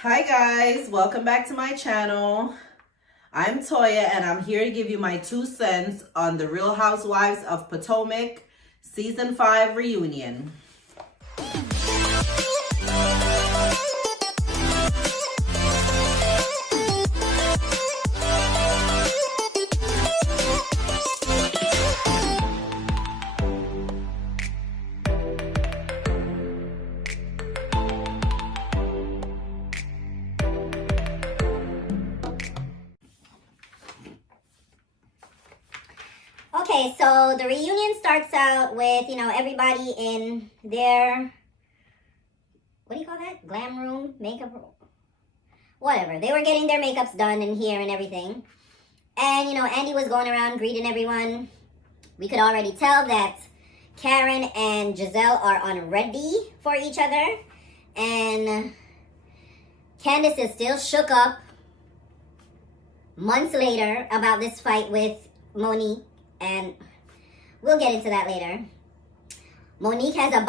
Hi guys, welcome back to my channel. I'm Toya and I'm here to give you my 2 cents on the Real Housewives of Potomac Season 5 reunion. Okay, so the reunion starts out with, everybody in their, what do you call that? Glam room? Makeup room? Whatever. They were getting their makeups done in here and everything. And, Andy was going around greeting everyone. We could already tell that Karen and Giselle are unready for each other. And Candace is still shook up months later about this fight with Monique. And we'll get into that later. Monique has a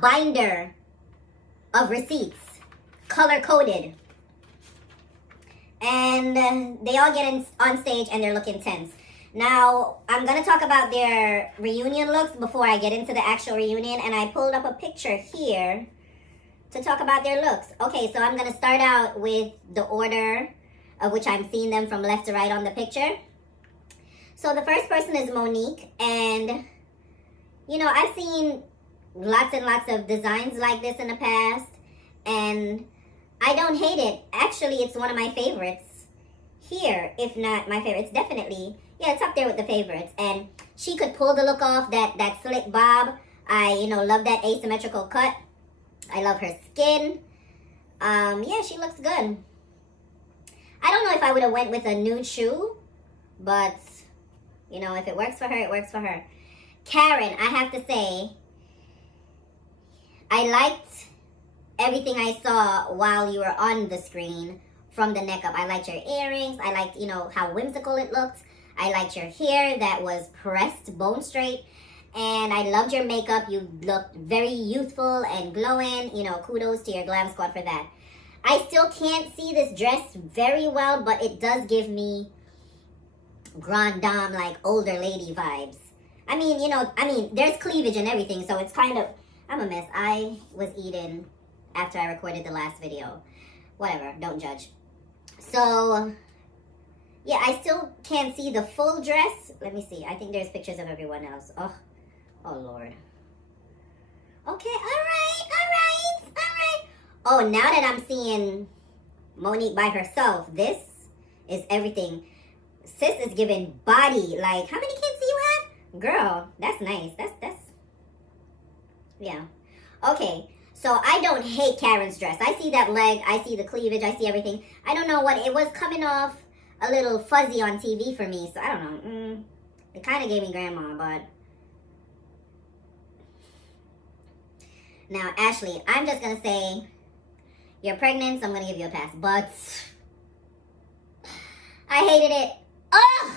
binder of receipts, color-coded. And they all get on stage and they're looking tense. Now, I'm going to talk about their reunion looks before I get into the actual reunion. And I pulled up a picture here to talk about their looks. Okay, so I'm going to start out with the order of which I'm seeing them from left to right on the picture. So the first person is Monique, and, I've seen lots and lots of designs like this in the past, and I don't hate it. Actually, it's one of my favorites here, if not my favorite. It's definitely, it's up there with the favorites, and she could pull the look off, that slick bob. I, love that asymmetrical cut. I love her skin. She looks good. I don't know if I would have went with a nude shoe, but if it works for her, it works for her. Karen, I have to say, I liked everything I saw while you were on the screen from the neck up. I liked your earrings. I liked, how whimsical it looked. I liked your hair that was pressed bone straight. And I loved your makeup. You looked very youthful and glowing. Kudos to your glam squad for that. I still can't see this dress very well, but it does give me grande dame, like older lady vibes. I mean, there's cleavage and everything, so it's kind of, I'm a mess. I was eating after I recorded the last video. Whatever, don't judge. So, yeah, I still can't see the full dress. Let me see. I think there's pictures of everyone else. Oh Lord. Okay, all right. Oh, now that I'm seeing Monique by herself, this is everything. Sis is giving body. Like, how many kids do you have? Girl, that's nice. That's yeah. Okay, so I don't hate Karen's dress. I see that leg. I see the cleavage. I see everything. I don't know what, it was coming off a little fuzzy on TV for me. So, I don't know. It kind of gave me grandma, but. Now, Ashley, I'm just going to say, you're pregnant, so I'm going to give you a pass. But I hated it. Ugh!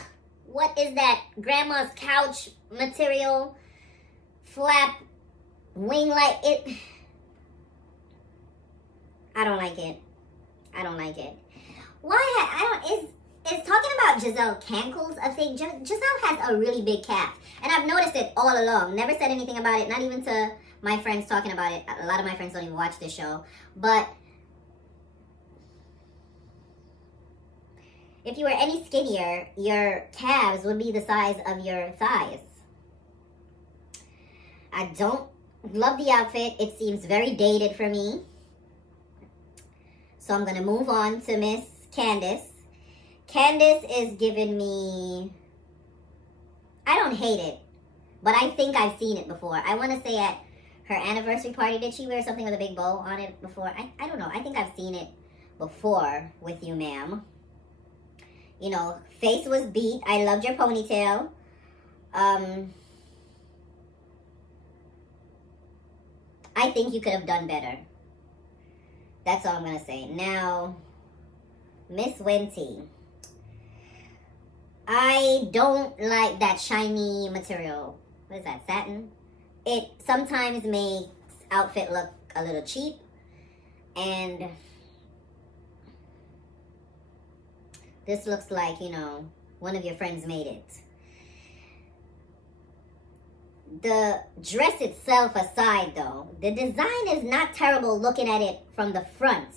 What is that? Grandma's couch material, flap, wing light. I don't like it. Why? Is talking about Giselle cankles a thing? Giselle has a really big calf. And I've noticed it all along. Never said anything about it. Not even to my friends talking about it. A lot of my friends don't even watch this show. But if you were any skinnier, your calves would be the size of your thighs. I don't love the outfit. It seems very dated for me. So I'm going to move on to Miss Candace. Candace is giving me, I don't hate it, but I think I've seen it before. I want to say at her anniversary party, did she wear something with a big bow on it before? I don't know. I think I've seen it before with you, ma'am. Face was beat. I loved your ponytail. I think you could have done better. That's all I'm going to say. Now, Miss Winty. I don't like that shiny material. What is that, satin? It sometimes makes outfit look a little cheap. And this looks like, you know, one of your friends made it. The dress itself aside, though, the design is not terrible looking at it from the front.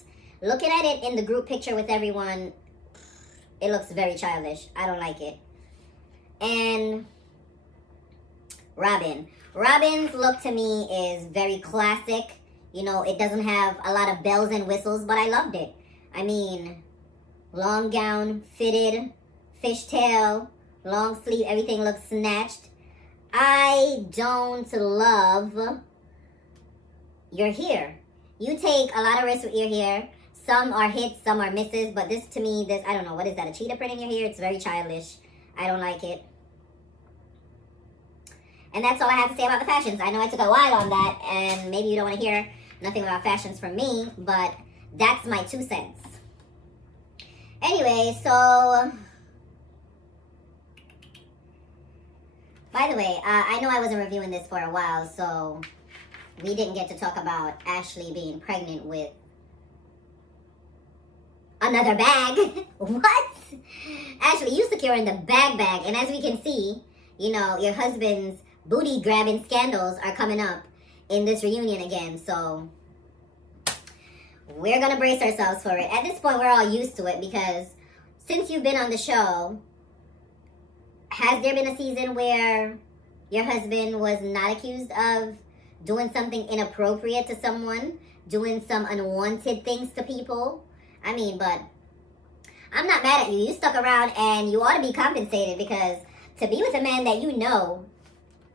Looking at it in the group picture with everyone, it looks very childish. I don't like it. And Robin's look to me is very classic. You know, it doesn't have a lot of bells and whistles, but I loved it. I mean, long gown, fitted, fishtail, long sleeve, everything looks snatched. I don't love your hair. You take a lot of risks with your hair. Some are hits, some are misses, but this to me, I don't know, what is that, a cheetah print in your hair? It's very childish. I don't like it. And that's all I have to say about the fashions. I know I took a while on that, and maybe you don't want to hear nothing about fashions from me, but that's my 2 cents. Anyway, so... By the way, I know I wasn't reviewing this for a while, so we didn't get to talk about Ashley being pregnant with another bag. What? Ashley, you securing the bag, and as we can see, you know, your husband's booty-grabbing scandals are coming up in this reunion again, so we're gonna brace ourselves for it. At this point, we're all used to it because since you've been on the show, has there been a season where your husband was not accused of doing something inappropriate to someone, doing some unwanted things to people? I mean, but I'm not mad at you. You stuck around and you ought to be compensated because to be with a man that you know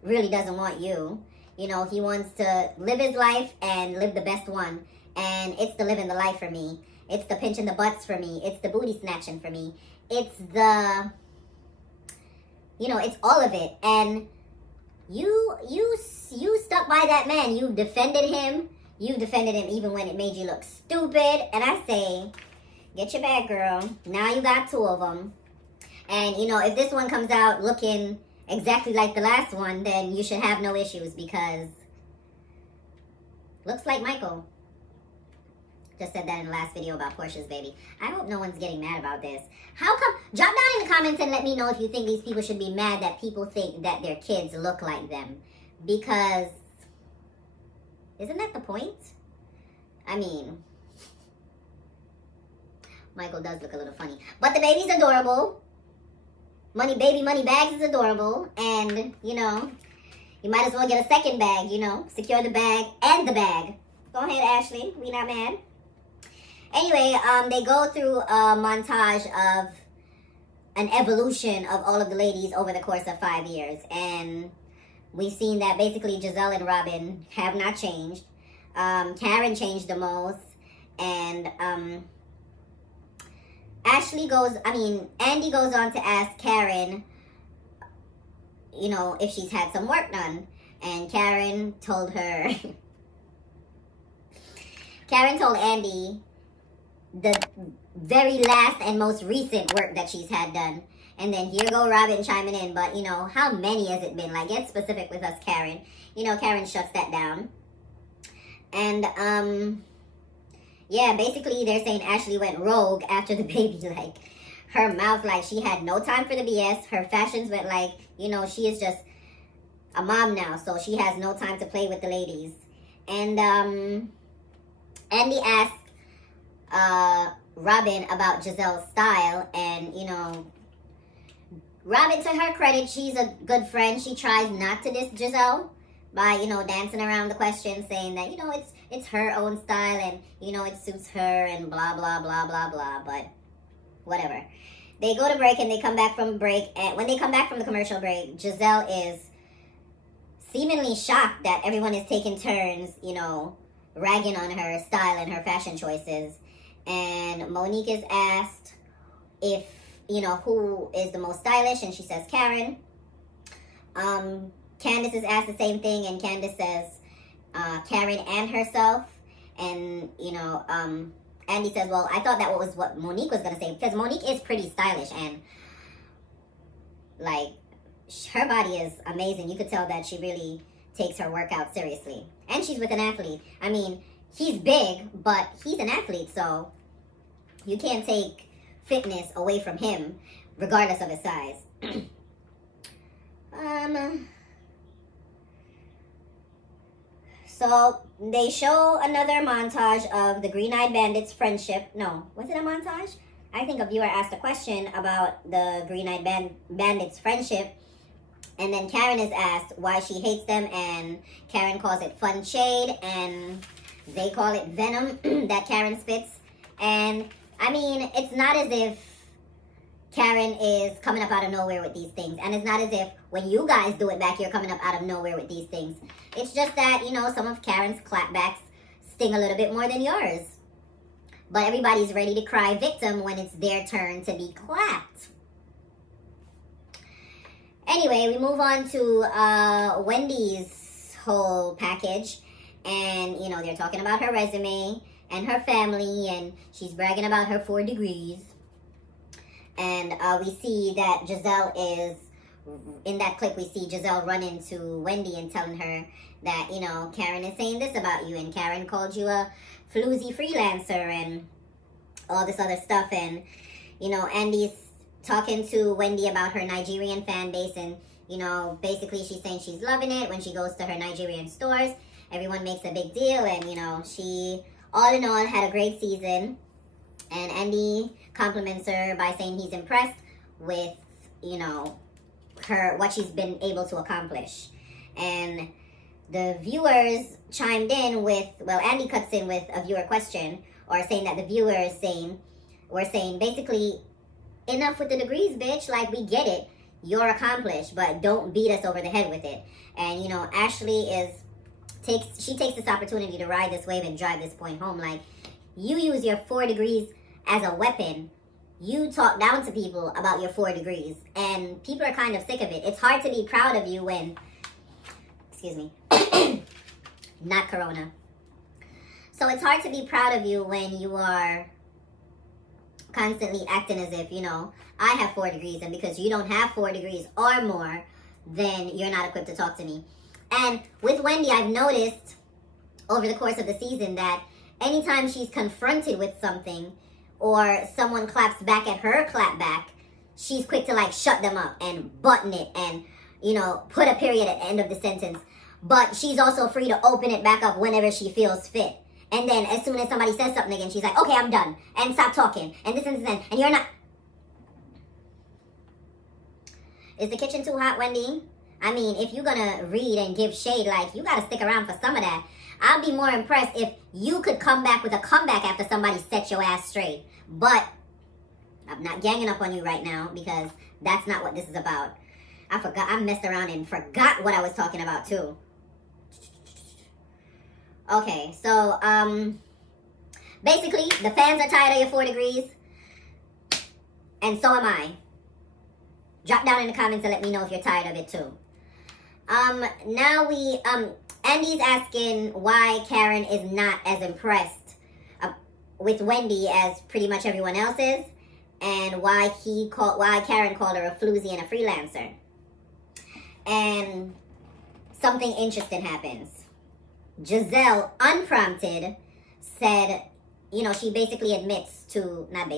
really doesn't want you, you know, he wants to live his life and live the best one. And it's the living the life for me. It's the pinching the butts for me. It's the booty snatching for me. It's the... You know, it's all of it. And you stuck by that man. You defended him. You defended him even when it made you look stupid. And I say, get your bag, girl. Now you got 2 of them. And, you know, if this one comes out looking exactly like the last one, then you should have no issues because looks like Michael. Just said that in the last video about Portia's baby. I hope no one's getting mad about this. How come? Drop down in the comments and let me know if you think these people should be mad that people think that their kids look like them. Because, isn't that the point? I mean, Michael does look a little funny. But the baby's adorable. Baby money bags is adorable. And, you know, you might as well get a second bag, you know. Secure the bag and the bag. Go ahead, Ashley. We not mad. Anyway, they go through a montage of an evolution of all of the ladies over the course of 5 years. And we've seen that basically Giselle and Robin have not changed. Karen changed the most. And Andy goes on to ask Karen, you know, if she's had some work done. And Karen told Andy the very last and most recent work that she's had done. And then here go Robin chiming in. But, you know, how many has it been? Like, get specific with us, Karen. You know, Karen shuts that down. And, yeah, basically they're saying Ashley went rogue after the baby. Like, her mouth, like, she had no time for the BS. Her fashions went like, you know, she is just a mom now. So she has no time to play with the ladies. And, Andy asked Robin about Giselle's style, and you know, Robin, to her credit, she's a good friend. She tries not to diss Giselle by, you know, dancing around the question, saying that, you know, it's her own style and, you know, it suits her and blah blah blah blah blah. But whatever. They go to break and they come back from break, and when they come back from the commercial break, Giselle is seemingly shocked that everyone is taking turns, you know, ragging on her style and her fashion choices. And Monique is asked if, you know, who is the most stylish, and she says Karen. Candace is asked the same thing, and Candace says Karen and herself. And, you know, Andy says, well, I thought that was what Monique was going to say, because Monique is pretty stylish, and, like, her body is amazing. You could tell that she really takes her workout seriously. And she's with an athlete. I mean, he's big, but he's an athlete, so you can't take fitness away from him, regardless of his size. So they show another montage of the Green-Eyed Bandits' friendship. No, was it a montage? I think a viewer asked a question about the Green-Eyed Bandits' friendship, and then Karen is asked why she hates them, and Karen calls it fun shade, and they call it venom that Karen spits. And I mean, it's not as if Karen is coming up out of nowhere with these things. And it's not as if when you guys do it back, you're coming up out of nowhere with these things. It's just that, you know, some of Karen's clapbacks sting a little bit more than yours. But everybody's ready to cry victim when it's their turn to be clapped. Anyway, we move on to Wendy's whole package. And, you know, they're talking about her resume and her family. And she's bragging about her 4 degrees. And we see that Giselle is, in that clip, we see Giselle run into Wendy and telling her that, you know, Karen is saying this about you, and Karen called you a floozy freelancer and all this other stuff. And, you know, Andy's talking to Wendy about her Nigerian fan base, and, you know, basically she's saying she's loving it when she goes to her Nigerian stores. Everyone makes a big deal, and, you know, she, all in all, had a great season. And Andy compliments her by saying he's impressed with, you know, what she's been able to accomplish. And the viewers chimed in with, well, Andy cuts in with a viewer question, or saying that the viewers were saying basically, enough with the degrees, bitch. Like, we get it. You're accomplished, but don't beat us over the head with it. And, you know, Ashley takes this opportunity to ride this wave and drive this point home. Like, you use your 4 degrees as a weapon. You talk down to people about your 4 degrees, and people are kind of sick of it. It's hard to be proud of you when, excuse me, not corona. So it's hard to be proud of you when you are constantly acting as if, you know, I have 4 degrees, and because you don't have 4 degrees or more, then you're not equipped to talk to me. And with Wendy, I've noticed over the course of the season that anytime she's confronted with something, or someone claps back at her clap back, she's quick to like shut them up and button it and, you know, put a period at the end of the sentence. But she's also free to open it back up whenever she feels fit. And then as soon as somebody says something again, she's like, okay, I'm done. And stop talking. And this and this and you're not. Is the kitchen too hot, Wendy? I mean, if you're gonna read and give shade, like, you gotta stick around for some of that. I'd be more impressed if you could come back with a comeback after somebody set your ass straight. But I'm not ganging up on you right now because that's not what this is about. I messed around and forgot what I was talking about too. Okay, so basically the fans are tired of your 4 degrees, and so am I. Drop down in the comments and let me know if you're tired of it too. Now Andy's asking why Karen is not as impressed with Wendy as pretty much everyone else is, and why Karen called her a floozy and a freelancer. And something interesting happens. Giselle, unprompted, said, you know, she admits to add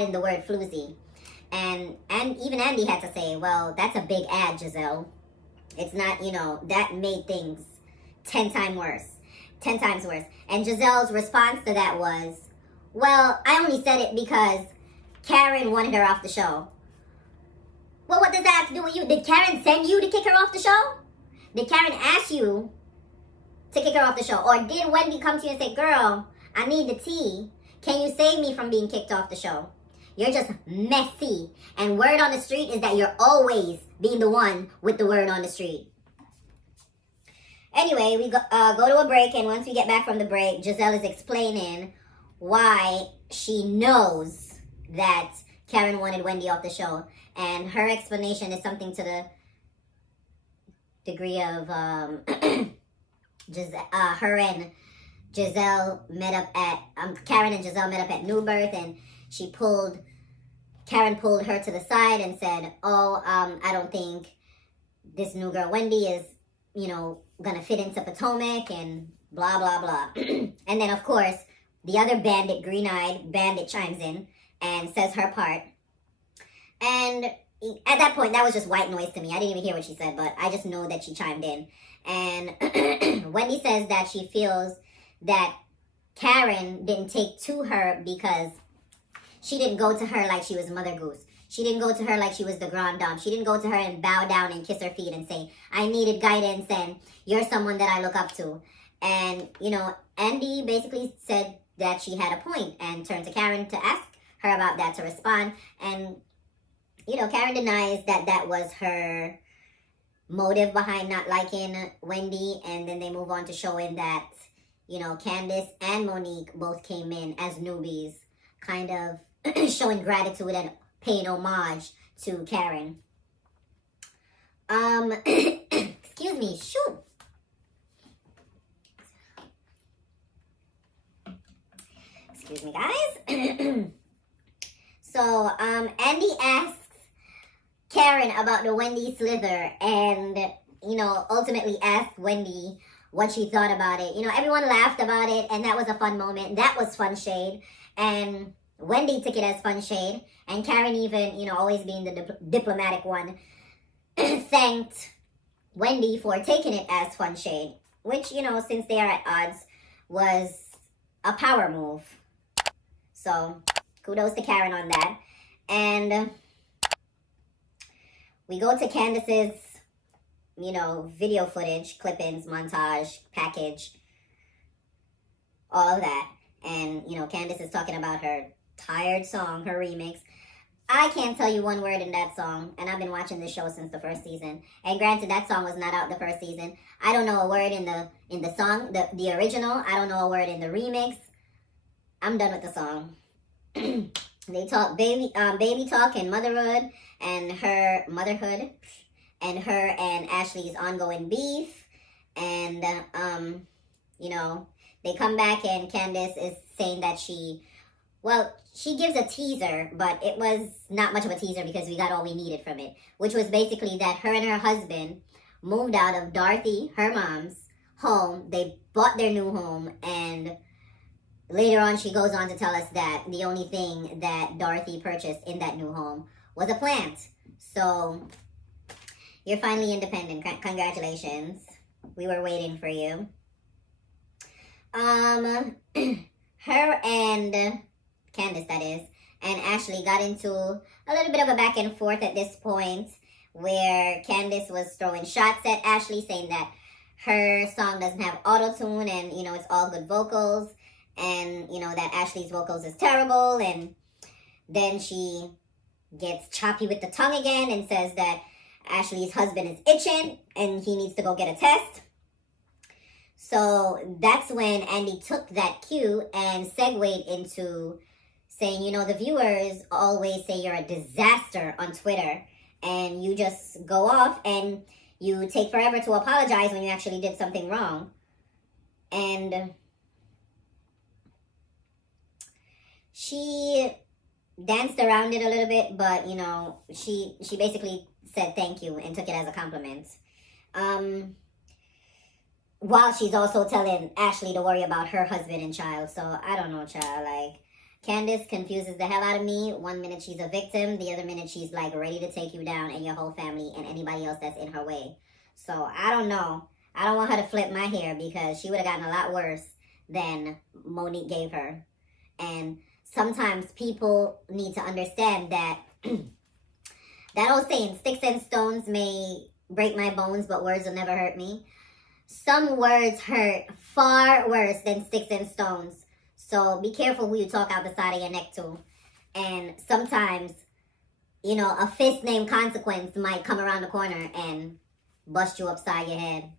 in the word floozy. And even Andy had to say, well, that's a big ad, Giselle. It's not, you know, that made things 10 times worse. And Giselle's response to that was, well, I only said it because Karen wanted her off the show. Well, what does that have to do with you? Did Karen send you to kick her off the show? Did Karen ask you to kick her off the show? Or did Wendy come to you and say, girl, I need the tea. Can you save me from being kicked off the show? You're just messy. And word on the street is that you're always being the one with the word on the street. Anyway, we go to a break, and once we get back from the break, Giselle is explaining why she knows that Karen wanted Wendy off the show. And her explanation is something to the degree of her and Giselle met up at, Karen and Giselle met up at New Birth, and Karen pulled her to the side and said, I don't think this new girl Wendy is, you know, gonna fit into Potomac, and blah, blah, blah. And then, of course, the other bandit, green-eyed bandit, chimes in and says her part. And at that point, that was just white noise to me. I didn't even hear what she said, but I just know that she chimed in. And Wendy says that she feels that Karen didn't take to her because she didn't go to her like she was Mother Goose. She didn't go to her like she was the Grand Dame. She didn't go to her and bow down and kiss her feet and say, I needed guidance and you're someone that I look up to. And, Andy basically said that she had a point and turned to Karen to ask her about that, to respond. And, Karen denies that that was her motive behind not liking Wendy. And then they move on to showing that, Candace and Monique both came in as newbies, kind of showing gratitude and paying homage to Karen. Excuse me, shoot. Excuse me, guys. So, Andy asks Karen about the Wendy slither and, ultimately asked Wendy what she thought about it. Everyone laughed about it and that was a fun moment. That was fun shade. And Wendy took it as fun shade. And Karen even, always being the diplomatic one, thanked Wendy for taking it as fun shade. Which, since they are at odds, was a power move. So, kudos to Karen on that. And we go to Candace's, video footage, clippings, montage, package, all of that. And, Candace is talking about her Tired song, her remix. I can't tell you one word in that song, and I've been watching this show since the first season. And granted, that song was not out the first season. I don't know a word in the song, the original. I don't know a word in the remix. I'm done with the song. They talk baby talk and motherhood and her motherhood and her and Ashley's ongoing beef. And they come back and Candace is saying that she gives a teaser, but it was not much of a teaser because we got all we needed from it, which was basically that her and her husband moved out of Dorothy, her mom's home. They bought their new home, and later on she goes on to tell us that the only thing that Dorothy purchased in that new home was a plant. So you're finally independent. Congratulations. We were waiting for you. Her and Candace, that is, and Ashley got into a little bit of a back and forth at this point where Candace was throwing shots at Ashley, saying that her song doesn't have auto-tune and, it's all good vocals, and, that Ashley's vocals is terrible. And then she gets choppy with the tongue again and says that Ashley's husband is itching and he needs to go get a test. So that's when Andy took that cue and segued into saying, the viewers always say you're a disaster on Twitter and you just go off and you take forever to apologize when you actually did something wrong. And she danced around it a little bit, but, she basically said thank you and took it as a compliment. While she's also telling Ashley to worry about her husband and child. So, I don't know, child, Candace confuses the hell out of me. One minute she's a victim, the other minute she's ready to take you down and your whole family and anybody else that's in her way. So I don't know. I don't want her to flip my hair because she would have gotten a lot worse than Monique gave her. And sometimes people need to understand that that old saying, sticks and stones may break my bones, but words will never hurt me. Some words hurt far worse than sticks and stones. So be careful who you talk out the side of your neck to. And sometimes, a fist named Consequence might come around the corner and bust you upside your head.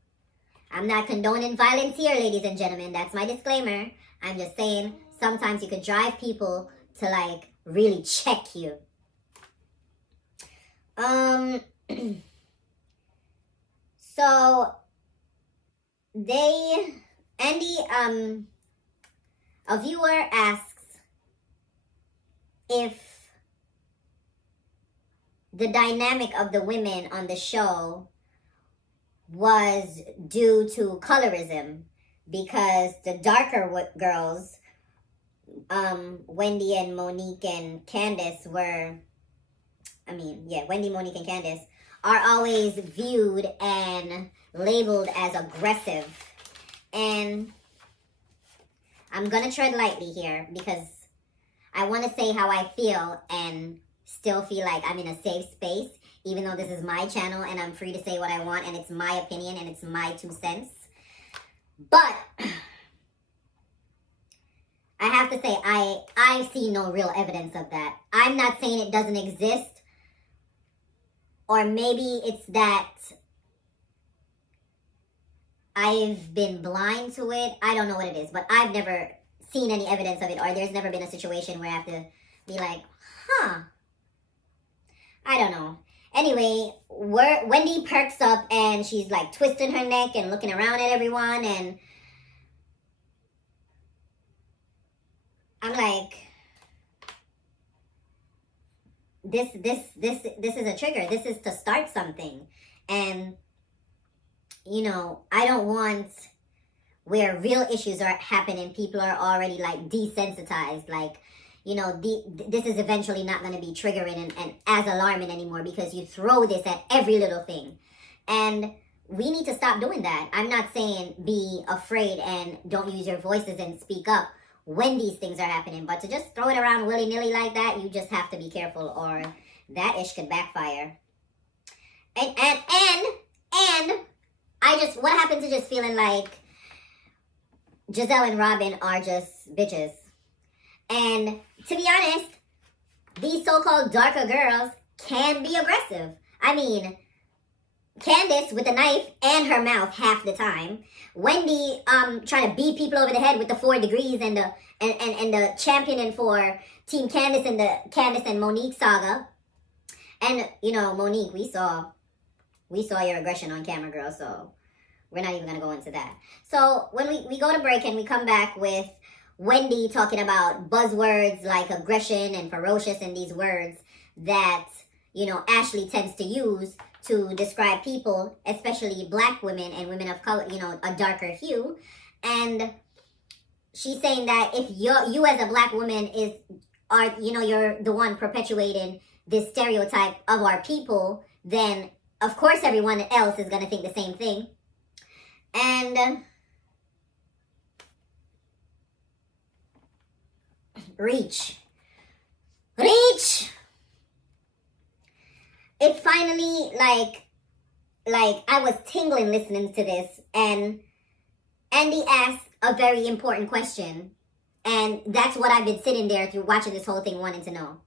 I'm not condoning violence here, ladies and gentlemen. That's my disclaimer. I'm just saying sometimes you could drive people to really check you. So Andy, a viewer asks if the dynamic of the women on the show was due to colorism, because the darker girls, Wendy and Monique and Candace Wendy, Monique, and Candace are always viewed and labeled as aggressive. And I'm going to tread lightly here because I want to say how I feel and still feel like I'm in a safe space, even though this is my channel and I'm free to say what I want and it's my opinion and it's my 2 cents. But I have to say, I see no real evidence of that. I'm not saying it doesn't exist, or maybe it's that I've been blind to it. I don't know what it is, but I've never seen any evidence of it, or there's never been a situation where I have to be like, I don't know. Anyway, Wendy perks up and she's like twisting her neck and looking around at everyone, and I'm like, this is a trigger. This is to start something. And, you know, I don't want where real issues are happening, people are already like desensitized. Like, you know, this is eventually not going to be triggering and as alarming anymore because you throw this at every little thing. And we need to stop doing that. I'm not saying be afraid and don't use your voices and speak up when these things are happening, but to just throw it around willy-nilly like that, you just have to be careful, or that ish could backfire. And I just, what happened to just feeling like Giselle and Robin are just bitches? And to be honest, these so-called darker girls can be aggressive. I mean, Candace with a knife and her mouth half the time. Wendy trying to beat people over the head with the 4 degrees and the championing for Team Candace and the Candace and Monique saga. And you know, Monique, we saw your aggression on camera, girl, so we're not even gonna go into that. So when we go to break and we come back with Wendy talking about buzzwords like aggression and ferocious and these words that, you know, Ashley tends to use to describe people, especially black women and women of color, you know, a darker hue. And she's saying that if you as a black woman you're the one perpetuating this stereotype of our people, then of course everyone else is going to think the same thing. And reach. It finally, like I was tingling listening to this, and Andy asked a very important question, and that's what I've been sitting there through watching this whole thing wanting to know.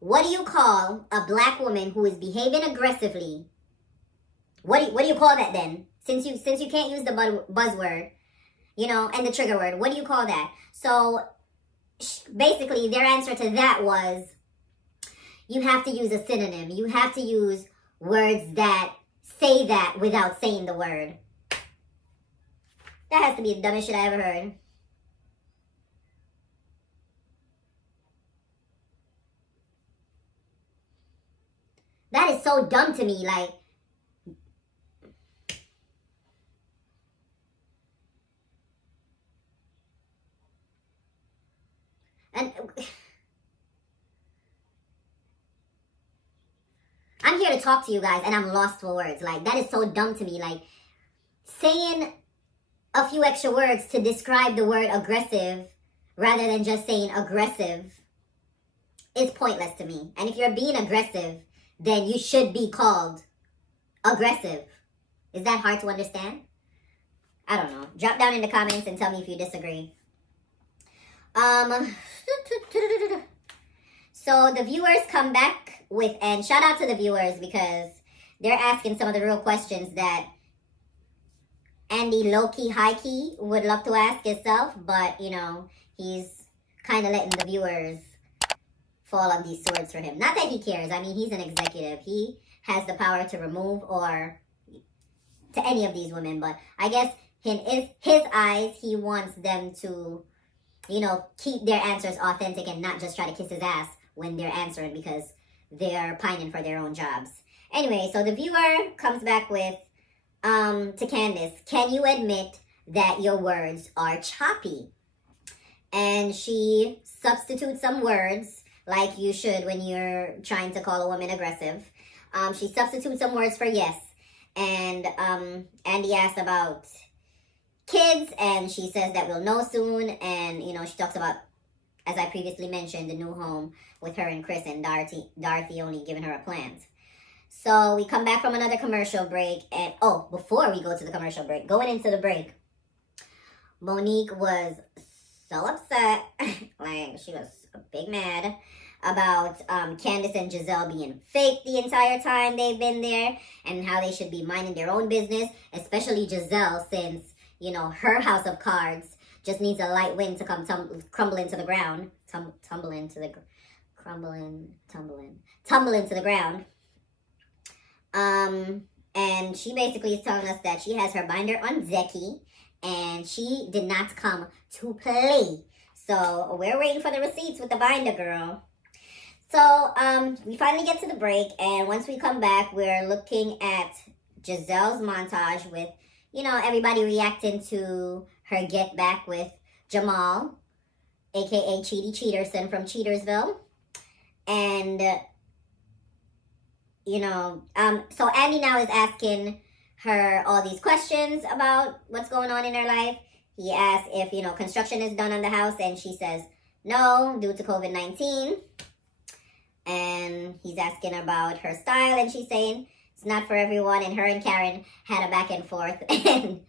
What do you call a black woman who is behaving aggressively? What do you call that then? Since you can't use the buzzword, you know, and the trigger word, what do you call that? So basically their answer to that was, you have to use a synonym. You have to use words that say that without saying the word. That has to be the dumbest shit I ever heard. That is so dumb to me, like. And I'm here to talk to you guys, and I'm lost for words. Like, that is so dumb to me. Like, saying a few extra words to describe the word aggressive rather than just saying aggressive is pointless to me. And if you're being aggressive, then you should be called aggressive. Is that hard to understand? I don't know. Drop down in the comments and tell me if you disagree. So the viewers come back with, and shout out to the viewers because they're asking some of the real questions that Andy low-key, high-key would love to ask himself, but, you know, he's kind of letting the viewers fall on these swords for him. Not that he cares. I mean, he's an executive. He has the power to remove or to any of these women, but I guess in his eyes, he wants them to, you know, keep their answers authentic and not just try to kiss his ass when they're answering because they're pining for their own jobs. Anyway, so the viewer comes back with, to Candace, can you admit that your words are choppy. And she substitutes some words, like you should when you're trying to call a woman aggressive. She substitutes some words for yes. And Andy asked about kids, and she says that we'll know soon. And, she talks about, as I previously mentioned, the new home with her and Chris, and Dorothy only giving her a plant. So we come back from another commercial break, and before we go to the commercial break, going into the break, Monique was so upset, like she was big mad about Candace and Giselle being fake the entire time they've been there, and how they should be minding their own business, especially Giselle, since, her house of cards just needs a light wind to come crumble into the ground, tumble into the ground. And she basically is telling us that she has her binder on Zeki, and she did not come to play. So we're waiting for the receipts with the binder, girl. So we finally get to the break, and once we come back, we're looking at Giselle's montage with, everybody reacting to her get back with Jamal, aka Cheaty Cheaterson from Cheatersville. And so Andy now is asking her all these questions about what's going on in her life. He asks if, construction is done on the house, and she says no, due to COVID-19. And he's asking about her style, and she's saying it's not for everyone. And her and Karen had a back and forth and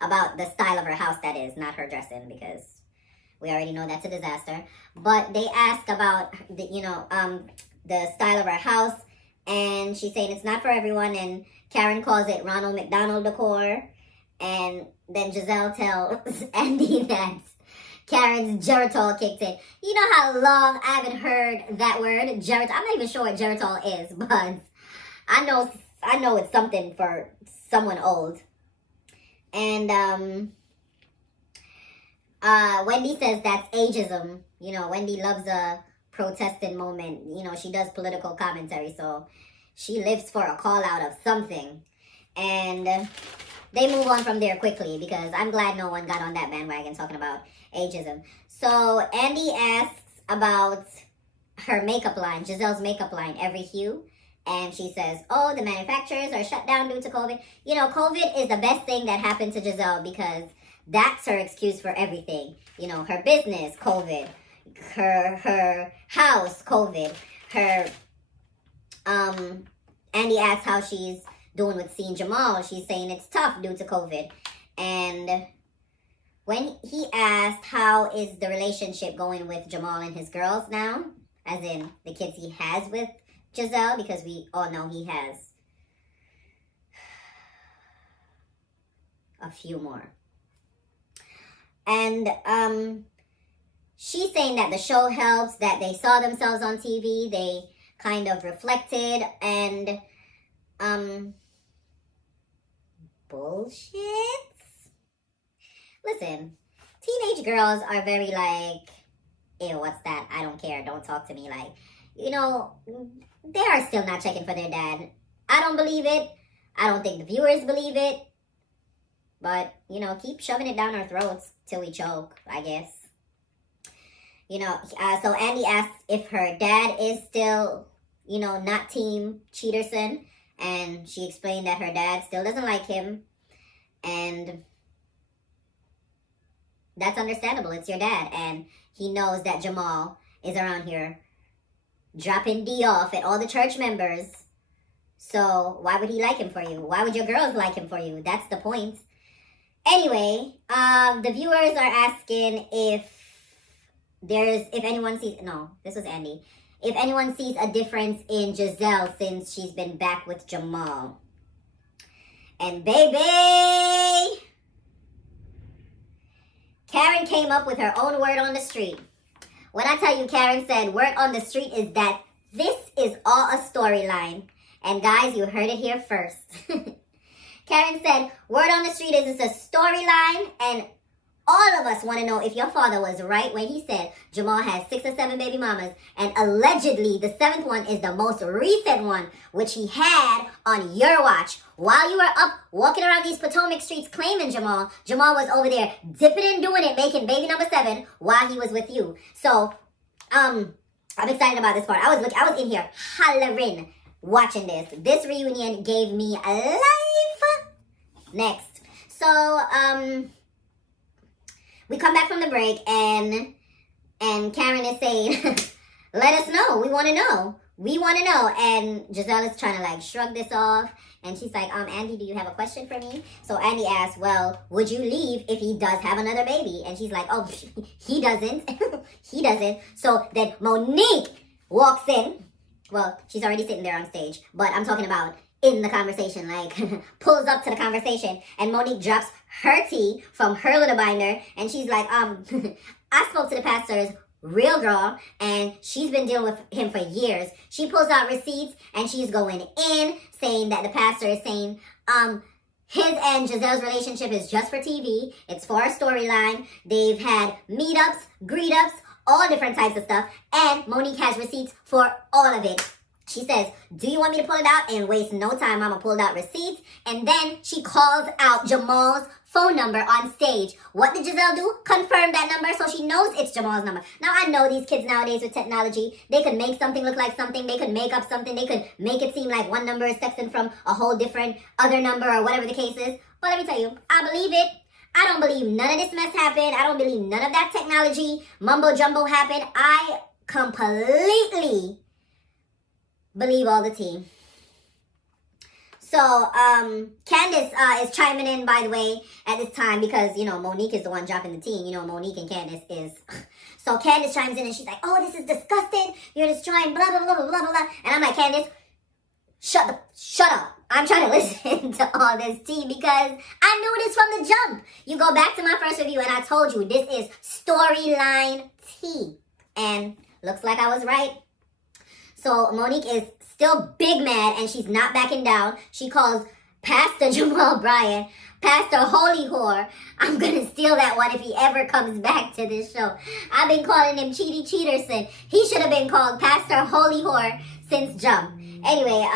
about the style of her house, that is, not her dressing, because we already know that's a disaster. But they ask about the style of her house, and she's saying it's not for everyone, and Karen calls it Ronald McDonald decor. And then Giselle tells Andy that Karen's Geritol kicked in. You know how long I haven't heard that word, Geritol? I'm not even sure what Geritol is, but I know it's something for someone old. And Wendy says that's ageism. Wendy loves a protesting moment. She does political commentary, so she lives for a call out of something. And they move on from there quickly, because I'm glad no one got on that bandwagon talking about ageism. So Andy asks about her makeup line, Giselle's makeup line, Every Hue. And she says, the manufacturers are shut down due to COVID. COVID is the best thing that happened to Giselle, because that's her excuse for everything. Her business, COVID. Her house, COVID. Andy asks how she's doing with seeing Jamal. She's saying it's tough due to COVID. And when he asked how is the relationship going with Jamal and his girls now, as in the kids he has with Giselle, because we all know he has a few more. And she's saying that the show helps, that they saw themselves on TV, they kind of reflected, and bullshit. Listen, teenage girls are very like, ew, what's that? I don't care. Don't talk to me. Like, they are still not checking for their dad. I don't believe it. I don't think the viewers believe it. But, keep shoving it down our throats till we choke, I guess. So Andy asks if her dad is still, not Team Cheaterson. And she explained that her dad still doesn't like him. And that's understandable. It's your dad. And he knows that Jamal is around here dropping D off at all the church members. So why would he like him for you? Why would your girls like him for you? That's the point. Anyway, the viewers are asking if anyone sees, no, this was Andy. If anyone sees a difference in Giselle since she's been back with Jamal. And baby, Karen came up with her own word on the street. When I tell you Karen said word on the street is that this is all a storyline. And guys, you heard it here first. Karen said word on the street is it's a storyline, and All of us want to know if your father was right when he said Jamal has 6 or 7 baby mamas, and allegedly the 7th one is the most recent one, which he had on your watch. While you were up walking around these Potomac streets claiming Jamal was over there dipping and doing it, making baby number 7 while he was with you. So, I'm excited about this part. I was in here hollering watching this. This reunion gave me a life. Next. So, we come back from the break and Karen is saying, let us know. We want to know. We want to know. And Giselle is trying to like shrug this off. And she's like, Andy, do you have a question for me? So Andy asks, well, would you leave if he does have another baby? And she's like, oh, he doesn't. He doesn't. So then Monique walks in. Well, she's already sitting there on stage. But I'm talking about in the conversation, like pulls up to the conversation, and Monique drops her tea from her little binder, and she's like, I spoke to the pastor's real girl, and she's been dealing with him for years. She pulls out receipts, and she's going in, saying that the pastor is saying, his and Giselle's relationship is just for TV. It's for a storyline. They've had meetups, greet-ups, all different types of stuff, and Monique has receipts for all of it. She says, do you want me to pull it out? And waste no time, Mama pulled out receipts. And then she calls out Jamal's phone number on stage. What did Giselle do? Confirm that number so she knows it's Jamal's number. Now, I know these kids nowadays with technology, they could make something look like something. They could make up something. They could make it seem like one number is texting from a whole different other number or whatever the case is. But let me tell you, I believe it. I don't believe none of this mess happened. I don't believe none of that technology mumbo jumbo happened. I completely believe all the tea. So, Candace is chiming in, by the way, at this time because, you know, Monique is the one dropping the tea. You know, Monique and Candace is. So, Candace chimes in and she's like, oh, this is disgusting. You're destroying blah, blah, blah, blah, blah, blah. And I'm like, Candace, shut up. I'm trying to listen to all this tea because I knew this from the jump. You go back to my first review and I told you this is storyline tea. And looks like I was right. So Monique is still big mad and she's not backing down. She calls Pastor Jamal Bryant Pastor Holy Whore. I'm going to steal that one if he ever comes back to this show. I've been calling him Cheaty Cheaterson. He should have been called Pastor Holy Whore since jump. Anyway,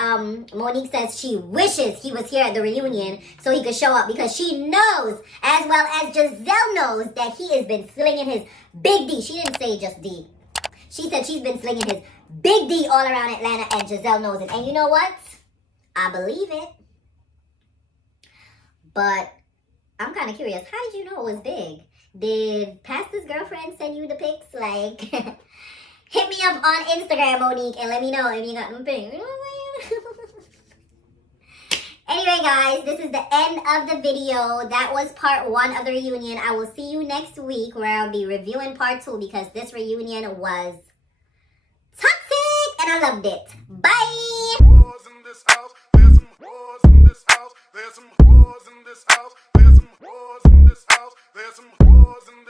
Monique says she wishes he was here at the reunion so he could show up because she knows, as well as Giselle knows, that he has been slinging his big D. She didn't say just D. She said she's been slinging his big D all around Atlanta, and Giselle knows it. And you know what? I believe it. But I'm kind of curious. How did you know it was big? Did Pastor's girlfriend send you the pics? Like, hit me up on Instagram, Monique, and let me know if you got them pics. You know what I'm saying? Anyway, guys, this is the end of the video. That was part 1 of the reunion. I will see you next week where I'll be reviewing part 2 because this reunion was toxic and I loved it. Bye! There's some whores in this house.